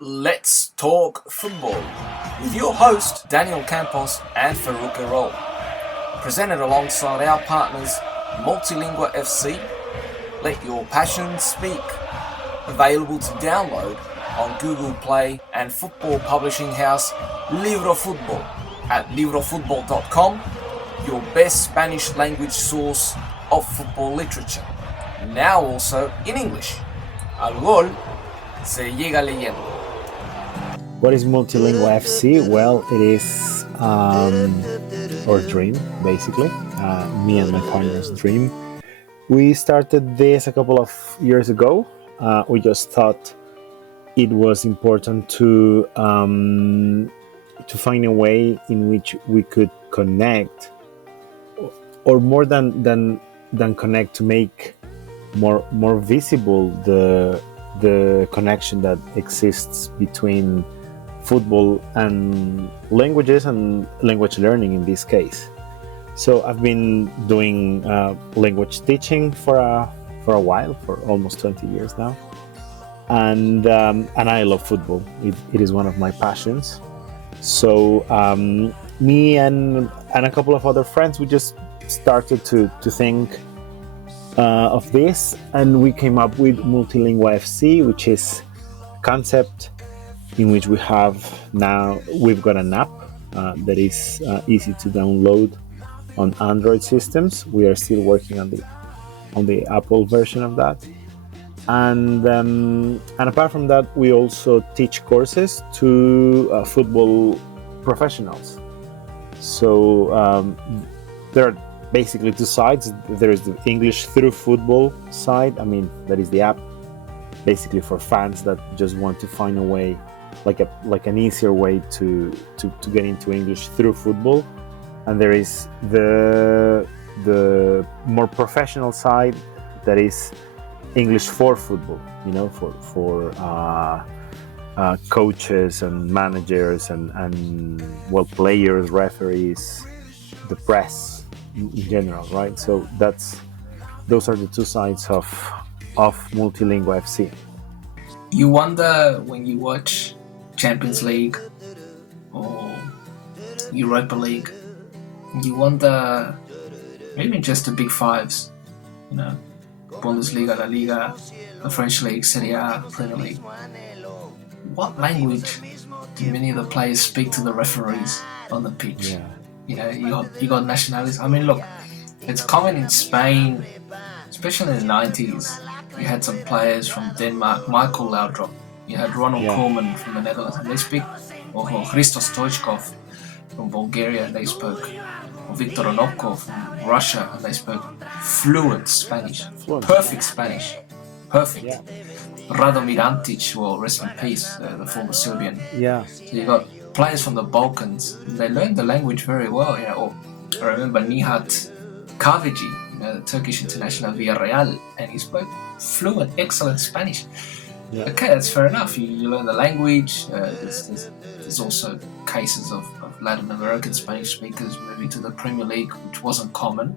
Let's Talk Football with your host Daniel Campos and Farouk Erol. Presented alongside our partners Multilingua FC. Let your passion speak. Available to download on Google Play and football publishing house Libro Futbol at librofutbol.com, your best Spanish language source of football literature. Now also in English. Al gol se llega leyendo. What is Multilingua FC? Well, it is our dream, basically. Me and my partner's dream. We started this a couple of years ago. We just thought it was important to find a way in which we could connect, or more than connect, to make more visible the connection that exists between football and languages and language learning in this case. So I've been doing language teaching for a while, for almost 20 years now, and I love football. It is one of my passions. So me and a couple of other friends, we just started to think of this, and we came up with Multilingua FC, which is a concept in which we've got an app that is easy to download on Android systems. We are still working on the Apple version of that, and apart from that, we also teach courses to football professionals. So there are basically two sides. There is the English through football side. I mean, that is the app, basically for fans that just want to find a way, like an easier way to get into English through football. And there is the more professional side, that is English for football. For coaches and managers and players, referees, the press in general, right? So those are the two sides of Multilingua FC. You wonder when you watch Champions League or Europa League, you wonder, even just the big fives, Bundesliga, La Liga, the French League, Serie A, Premier League. What language do many of the players speak to the referees on the pitch? Yeah. You got nationalities. I mean, look, it's common in Spain, especially in the 90s. You had some players from Denmark, Michael Laudrup. You had Ronald Koeman from the Netherlands, and they speak, or Christos Stoichkov from Bulgaria, they spoke, or Viktor Onopko from Russia, and they spoke fluent Spanish, perfect Spanish, perfect. Yeah. Radomir Antic, well, rest in peace, the former Serbian. Yeah. So you got players from the Balkans. They learned the language very well. Or I remember Nihat Kahveci, the Turkish international Villarreal, and he spoke fluent, excellent Spanish. Yeah. Okay, that's fair enough. You learn the language. There's also cases of Latin American Spanish speakers moving to the Premier League, which wasn't common.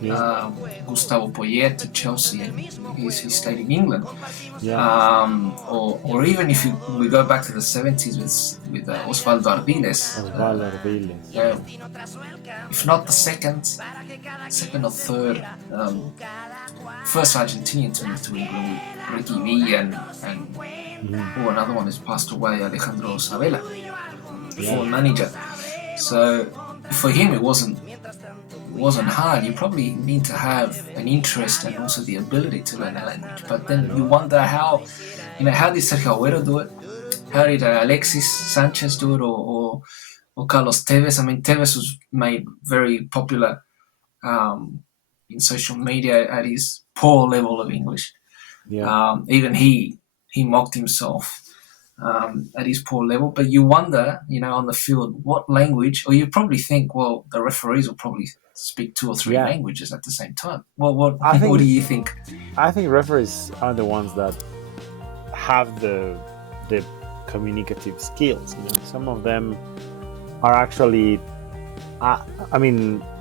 Yeah. Gustavo Poyet to Chelsea, and he stayed in England. Yeah. Or even if we go back to the 70s with Osvaldo Ardiles. Yeah. If not the second or third, first Argentinian to move to England, with Ricky Villa and another one has passed away, Alejandro Sabella, before manager. So for him it wasn't hard. You probably need to have an interest and also the ability to learn a language. But then you wonder how did Sergio Agüero do it? How did Alexis Sanchez do it, or Carlos Tevez? I mean, Tevez was made very popular in social media at his poor level of English. Yeah. Even he mocked himself at his poor level. But you wonder, on the field, what language, or you probably think, well, the referees will probably speak 2 or 3 languages at the same time. What do you think? I think referees are the ones that have the communicative skills. Some of them are actually,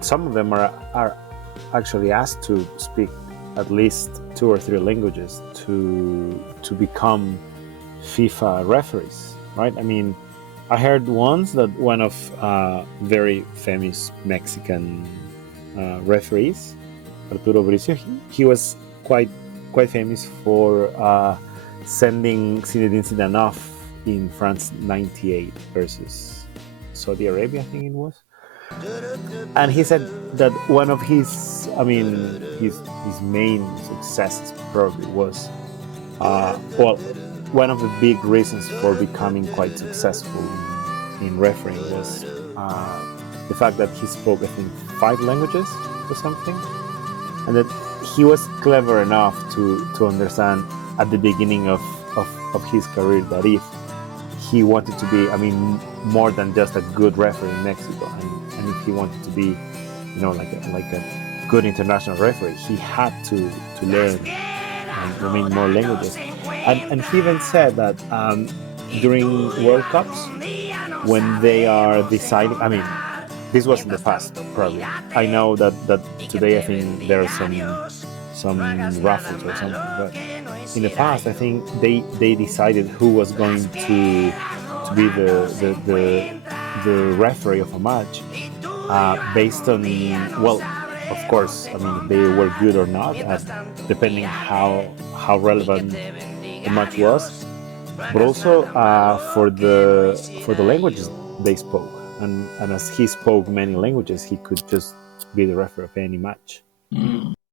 some of them are actually asked to speak at least 2 or 3 languages to become FIFA referees, right? I mean, I heard once that one of very famous Mexican referees, Arturo Bricio, he was quite famous for sending Zinedine Zidane off in France '98 versus Saudi Arabia, I think it was. And he said that one of his, I mean, his main successes probably was, well, one of the big reasons for becoming quite successful in refereeing was the fact that he spoke, I think, 5 languages or something, and that he was clever enough to understand at the beginning of his career that if he wanted to be, I mean, more than just a good referee in Mexico, and if he wanted to be, like a good international referee, he had to learn and remain more languages. And he even said that during World Cups, when they are deciding, I mean, this was in the past, probably. I know that today I think there are some raffles or something, but in the past I think they decided who was going to be the referee of a match based on, well, of course, I mean, if they were good or not, depending how relevant the match was, but also for the languages they spoke, and as he spoke many languages, he could just be the referee of any match. Mm.